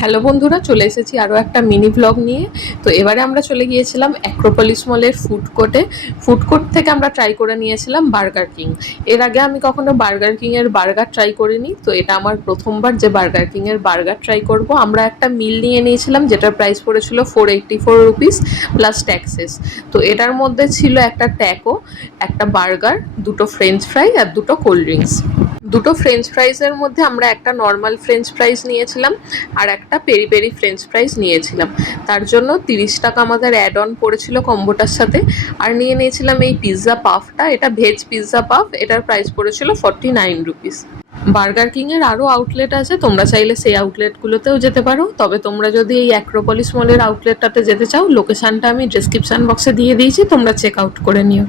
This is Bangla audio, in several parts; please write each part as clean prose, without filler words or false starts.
হ্যালো বন্ধুরা, চলে এসেছি আরও একটা মিনি ব্লগ নিয়ে। তো এবারে আমরা চলে গিয়েছিলাম অ্যাক্রোপলিস মলের ফুড কোর্টে। ফুড কোর্ট থেকে আমরা ট্রাই করে নিয়েছিলাম বার্গার কিং। এর আগে আমি কখনো বার্গার কিংয়ের বার্গার ট্রাই করিনি, তো এটা আমার প্রথমবার যে বার্গার কিংয়ের বার্গার ট্রাই করব। আমরা একটা মিল নিয়ে নিয়েছিলাম যেটার প্রাইস পড়েছিল 484 রুপিস প্লাস ট্যাক্সেস। তো এটার মধ্যে ছিল একটা ট্যাকো, একটা বার্গার, দুটো ফ্রেঞ্চ ফ্রাই আর দুটো কোল্ড ড্রিঙ্কস। দুটো ফ্রেঞ্চ ফ্রাইজের মধ্যে আমরা একটা নর্মাল ফ্রেঞ্চ ফ্রাইজ নিয়েছিলাম আর একটা পেরি পেরি ফ্রেঞ্চ ফ্রাইজ নিয়েছিলাম। তার জন্য 30 টাকা আমাদের অ্যাড অন পড়েছিল কম্বোটার সাথে। আর নিয়ে নিয়েছিলাম এই পিৎজা পাফটা, এটা ভেজ পিৎজা পাফ, এটার প্রাইস পড়েছিল 49 রুপিস। বার্গার কিংয়ের আরও আউটলেট আছে, তোমরা চাইলে সেই আউটলেটগুলোতেও যেতে পারো। তবে তোমরা যদি এই অ্যাক্রোপলিস মলের আউটলেটটাতে যেতে চাও, লোকেশানটা আমি ডিসক্রিপশান বক্সে দিয়ে দিয়েছি, তোমরা চেক আউট করে নিও।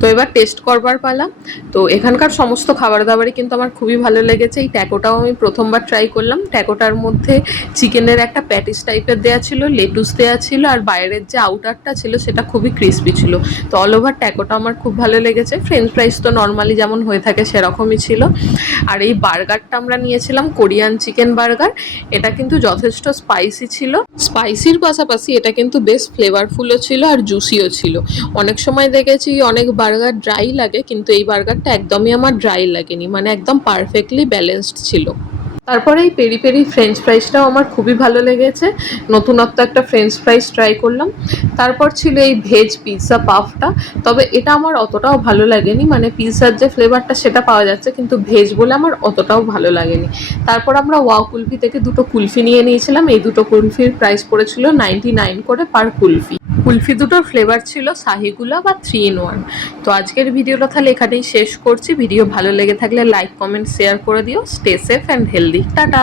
তো এবার টেস্ট করবার পালা। তো এখানকার সমস্ত খাবার দাবারই কিন্তু আমার খুবই ভালো লেগেছে। এই ট্যাকোটাও আমি প্রথমবার ট্রাই করলাম। ট্যাকোটার মধ্যে চিকেনের একটা প্যাটিস টাইপের দেওয়া ছিল, লেটুস দেওয়া ছিল, আর বাইরের যে আউটারটা ছিল সেটা খুবই ক্রিসপি ছিল। তো অল ওভার ট্যাকোটা আমার খুব ভালো লেগেছে। ফ্রেঞ্চ ফ্রাইস তো নর্মালি যেমন হয়ে থাকে সেরকমই ছিল। আর এই বার্গারটা আমরা নিয়েছিলাম কোরিয়ান চিকেন বার্গার। এটা কিন্তু যথেষ্ট স্পাইসি ছিল। স্পাইসির পাশাপাশি এটা কিন্তু বেশ ফ্লেভারফুলও ছিল আর জুসিও ছিল। অনেক সময় দেখেছি অনেক বার্গার ড্রাই লাগে, কিন্তু এই বার্গারটা একদমই আমার ড্রাই লাগেনি, মানে একদম পারফেক্টলি ব্যালেন্সড ছিল। তারপরে এই পেরি পেরি ফ্রেঞ্চ ফ্রাইসটাও আমার খুবই ভালো লেগেছে। নতুনত্ব একটা ফ্রেঞ্চ ফ্রাইস ট্রাই করলাম। তারপর ছিল এই ভেজ পিৎজা পাফটা। তবে এটা আমার অতটাও ভালো লাগেনি, মানে পিৎজার যে ফ্লেভারটা সেটা পাওয়া যাচ্ছে, কিন্তু ভেজ বলে আমার অতটাও ভালো লাগেনি। তারপর আমরা ওয়াও কুলফি থেকে দুটো কুলফি নিয়ে নিয়েছিলাম। এই দুটো কুলফির প্রাইস পড়েছিল 99 করে পার কুলফি। কুলফি দুটোর ফ্লেভার ছিল শাহিগুলা বা 3 in 1। তো আজকের ভিডিওটা তাহলে এখানেই শেষ করছি। ভিডিও ভালো লেগে থাকলে লাইক, কমেন্ট, শেয়ার করে দিও। Stay safe and healthy. Tata.